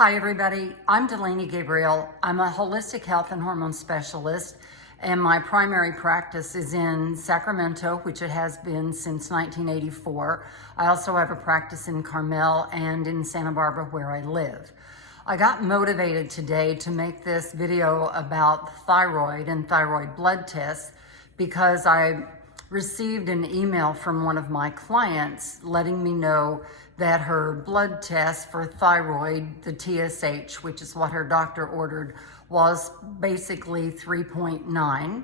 Hi everybody, I'm DeLaney Gabriel. I'm a holistic health and hormone specialist, and my primary practice is in Sacramento, which it has been since 1984. I also have a practice in Carmel and in Santa Barbara where I live. I got motivated today to make this video about thyroid and thyroid blood tests because I received an email from one of my clients letting me know that her blood test for thyroid, the TSH, which is what her doctor ordered, was basically 3.9.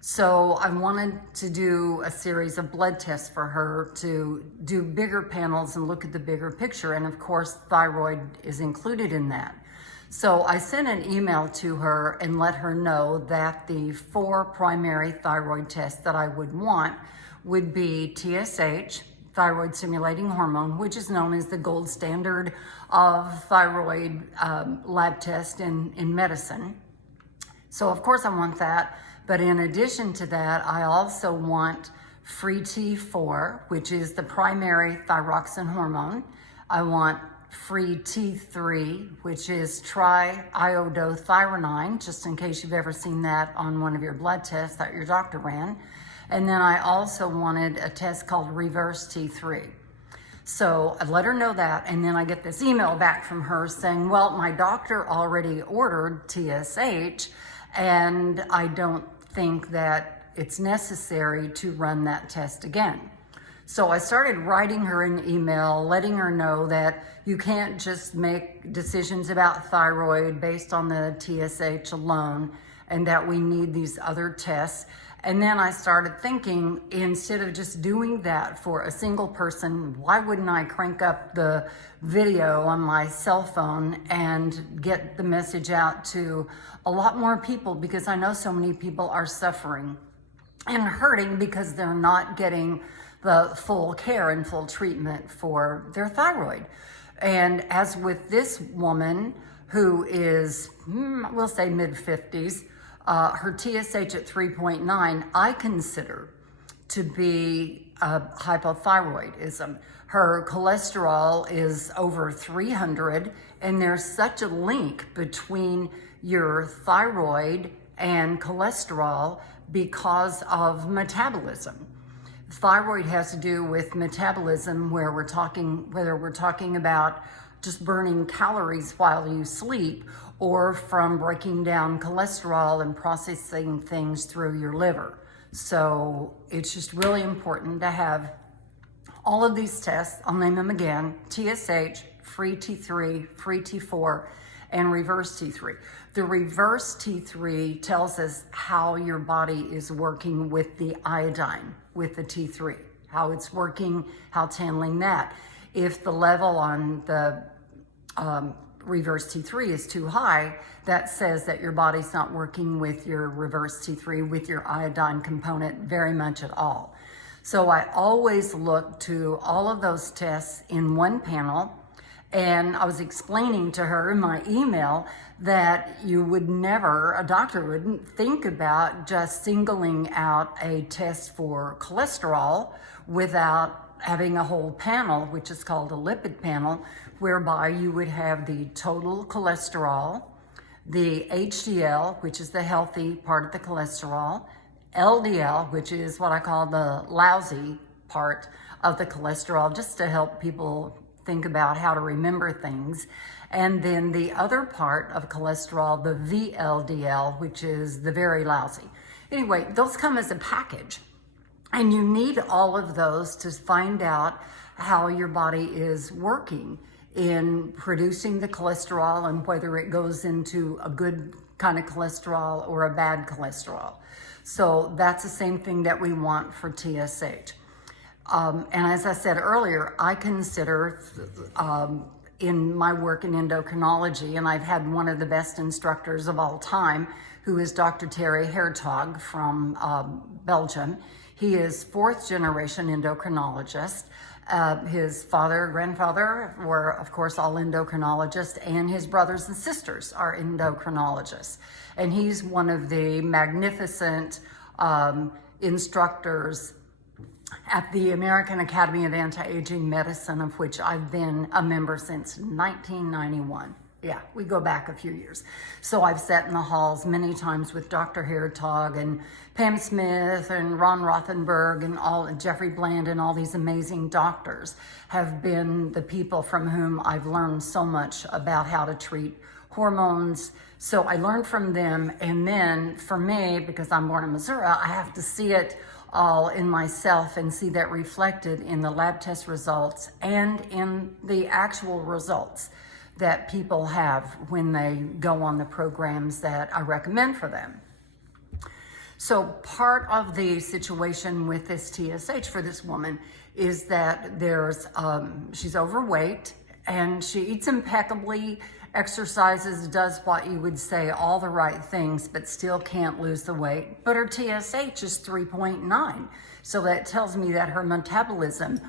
So I wanted to do a series of blood tests for her to do bigger panels and look at the bigger picture. And of course, thyroid is included in that. So I sent an email to her and let her know that the 4 primary thyroid tests that I would want would be TSH, thyroid stimulating hormone, which is known as the gold standard of thyroid lab test in medicine. So of course I want that, but in addition to that, I also want free T4, which is the primary thyroxine hormone. I want free T3, which is triiodothyronine, just in case you've ever seen that on one of your blood tests that your doctor ran. And then I also wanted a test called reverse T3. So I let her know that, and then I get this email back from her saying, well, my doctor already ordered TSH, and I don't think that it's necessary to run that test again. So I started writing her an email, letting her know that you can't just make decisions about thyroid based on the TSH alone, and that we need these other tests. And then I started thinking, instead of just doing that for a single person, why wouldn't I crank up the video on my cell phone and get the message out to a lot more people, because I know so many people are suffering and hurting because they're not getting the full care and full treatment for their thyroid. And as with this woman who is, we'll say mid-50s, her TSH at 3.9, I consider to be hypothyroidism. Her cholesterol is over 300, and there's such a link between your thyroid and cholesterol because of metabolism. Thyroid has to do with metabolism, whether we're talking about just burning calories while you sleep, or from breaking down cholesterol and processing things through your liver. So it's just really important to have all of these tests. I'll name them again: TSH, free T3, free T4, and reverse T3. The reverse T3 tells us how your body is working with the iodine, with the T3, how it's working, how it's handling that. If the level on the reverse T3 is too high, that says that your body's not working with your reverse T3, with your iodine component very much at all. So I always look to all of those tests in one panel. And I was explaining to her in my email that a doctor wouldn't think about just singling out a test for cholesterol without having a whole panel, which is called a lipid panel, whereby you would have the total cholesterol, the HDL, which is the healthy part of the cholesterol, LDL, which is what I call the lousy part of the cholesterol, just to help people think about how to remember things. And then the other part of cholesterol, the VLDL, which is the very lousy. Anyway, those come as a package. And you need all of those to find out how your body is working in producing the cholesterol and whether it goes into a good kind of cholesterol or a bad cholesterol. So that's the same thing that we want for TSH. And as I said earlier, I consider in my work in endocrinology, and I've had one of the best instructors of all time, who is Dr. Terry Hertog from Belgium. He is 4th generation endocrinologist. His grandfather were, of course, all endocrinologists, and his brothers and sisters are endocrinologists. And he's one of the magnificent instructors at the American Academy of Anti-Aging Medicine, of which I've been a member since 1991. Yeah, we go back a few years. So I've sat in the halls many times with Dr. Hertog and Pam Smith and Ron Rothenberg and Jeffrey Bland, and all these amazing doctors have been the people from whom I've learned so much about how to treat hormones. So I learned from them, and then for me, because I'm born in Missouri, I have to see it all in myself and see that reflected in the lab test results and in the actual results that people have when they go on the programs that I recommend for them. So part of the situation with this TSH for this woman is that she's overweight and she eats impeccably, exercises, does what you would say all the right things, but still can't lose the weight. But her TSH is 3.9. So that tells me that her metabolism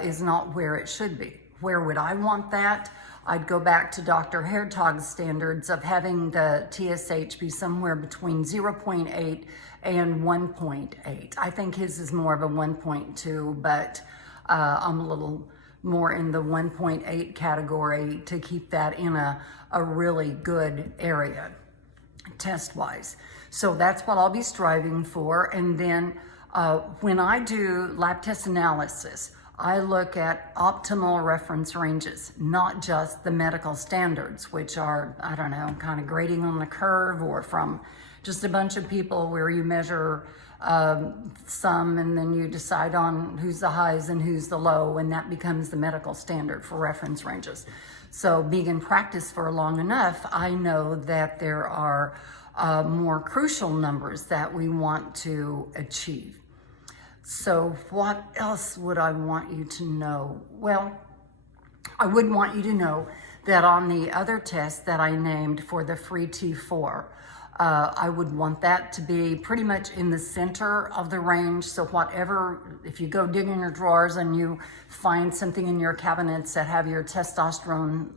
is not where it should be. Where would I want that? I'd go back to Dr. Hertog's standards of having the TSH be somewhere between 0.8 and 1.8. I think his is more of a 1.2, but I'm a little more in the 1.8 category to keep that in a really good area test-wise. So that's what I'll be striving for. And then when I do lab test analysis, I look at optimal reference ranges, not just the medical standards, which are, I don't know, kind of grading on the curve, or from just a bunch of people where you measure some and then you decide on who's the highs and who's the low, and that becomes the medical standard for reference ranges. So being in practice for long enough, I know that there are more crucial numbers that we want to achieve. So what else would I want you to know? Well, I would want you to know that on the other test that I named for the free T4, I would want that to be pretty much in the center of the range. So whatever, if you go dig in your drawers and you find something in your cabinets that have your testosterone,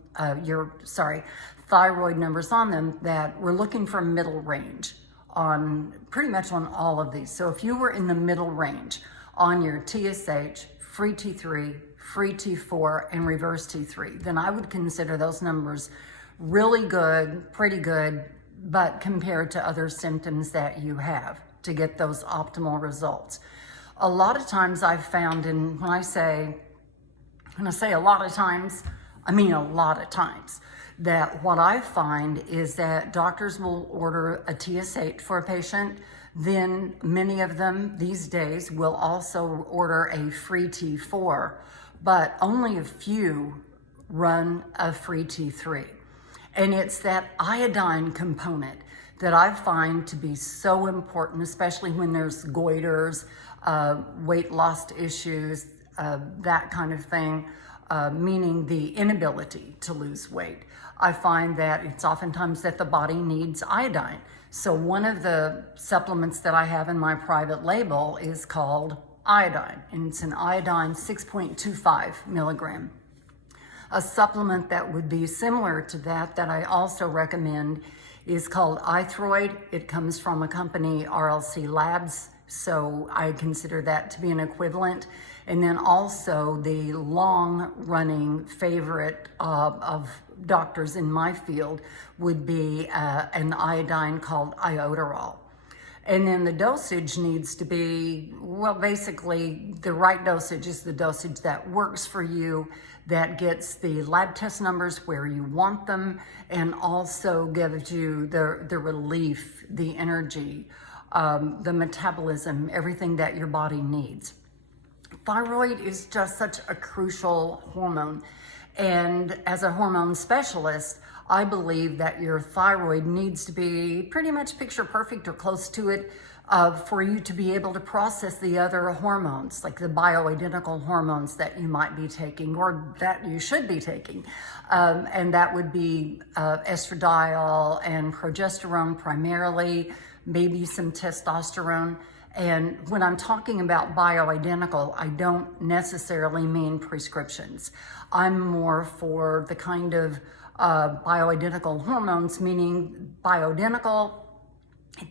thyroid numbers on them, that we're looking for middle range on pretty much on all of these. So if you were in the middle range on your TSH, free T3, free T4, and reverse T3, then I would consider those numbers really good, pretty good, but compared to other symptoms that you have to get those optimal results. A lot of times I've found, and when I say a lot of times, I mean a lot of times, that what I find is that doctors will order a TSH for a patient, then many of them these days will also order a free T4, but only a few run a free T3. And it's that iodine component that I find to be so important, especially when there's goiters, weight loss issues, that kind of thing, meaning the inability to lose weight. I find that it's oftentimes that the body needs iodine. So one of the supplements that I have in my private label is called iodine, and it's an iodine 6.25 milligram. A supplement that would be similar to that I also recommend is called Thyroid. It comes from a company, RLC Labs, so I consider that to be an equivalent. And then also the long-running favorite of doctors in my field would be an iodine called Iodine. And then the dosage needs to be, well, basically the right dosage is the dosage that works for you, that gets the lab test numbers where you want them, and also gives you the relief, the energy, the metabolism, everything that your body needs. Thyroid is just such a crucial hormone. And as a hormone specialist, I believe that your thyroid needs to be pretty much picture perfect or close to it for you to be able to process the other hormones, like the bioidentical hormones that you might be taking or that you should be taking. And that would be estradiol and progesterone primarily, maybe some testosterone. And when I'm talking about bioidentical, I don't necessarily mean prescriptions. I'm more for the kind of bioidentical hormones, meaning bioidentical,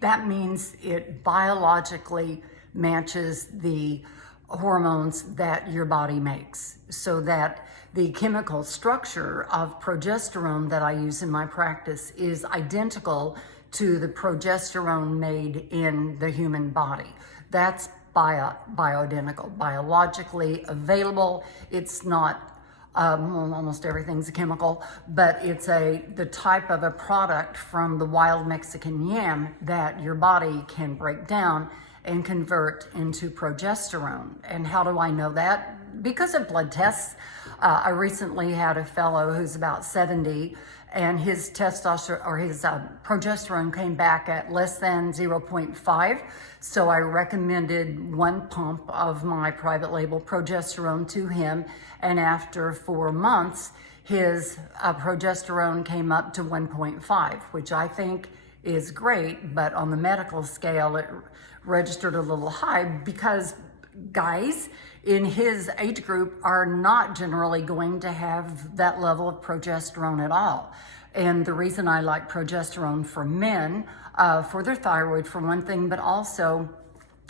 that means it biologically matches the hormones that your body makes, so that the chemical structure of progesterone that I use in my practice is identical to the progesterone made in the human body. That's bioidentical, biologically available. It's not, well, almost everything's a chemical, but it's the type of a product from the wild Mexican yam that your body can break down and convert into progesterone. And how do I know that? Because of blood tests. I recently had a fellow who's about 70, and his testosterone or his progesterone came back at less than 0.5. So I recommended 1 pump of my private label progesterone to him. And after 4 months, his progesterone came up to 1.5, which I think is great. But on the medical scale, it registered a little high because guys in his age group are not generally going to have that level of progesterone at all. And the reason I like progesterone for men, for their thyroid for one thing, but also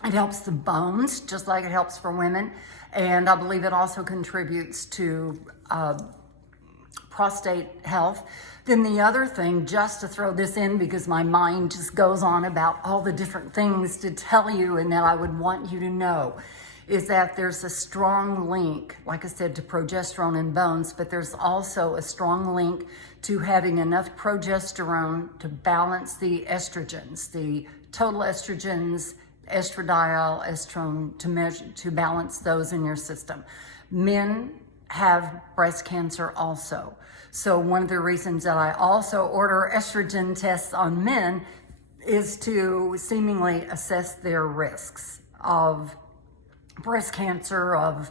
it helps the bones, just like it helps for women. And I believe it also contributes to prostate health. Then the other thing, just to throw this in because my mind just goes on about all the different things to tell you and that I would want you to know, is that there's a strong link, like I said, to progesterone in bones, but there's also a strong link to having enough progesterone to balance the estrogens, the total estrogens, estradiol, estrone, to balance those in your system. Men have breast cancer also. So one of the reasons that I also order estrogen tests on men is to seemingly assess their risks of breast cancer, of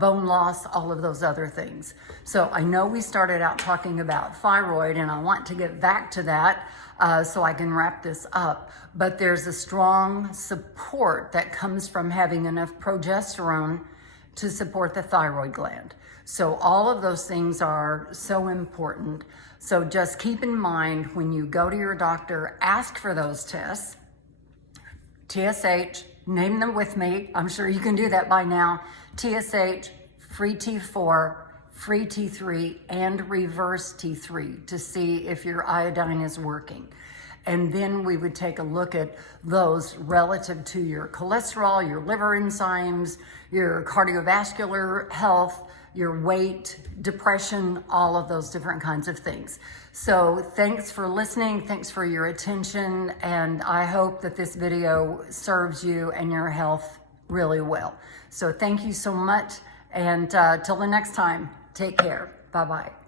bone loss, all of those other things. So I know we started out talking about thyroid, and I want to get back to that so I can wrap this up. But there's a strong support that comes from having enough progesterone to support the thyroid gland. So all of those things are so important. So just keep in mind when you go to your doctor, ask for those tests. TSH, name them with me. I'm sure you can do that by now. TSH, free T4, free T3, and reverse T3 to see if your iodine is working. And then we would take a look at those relative to your cholesterol, your liver enzymes, your cardiovascular health, your weight, depression, all of those different kinds of things. So thanks for listening. Thanks for your attention. And I hope that this video serves you and your health really well. So thank you so much. And till the next time, take care. Bye-bye.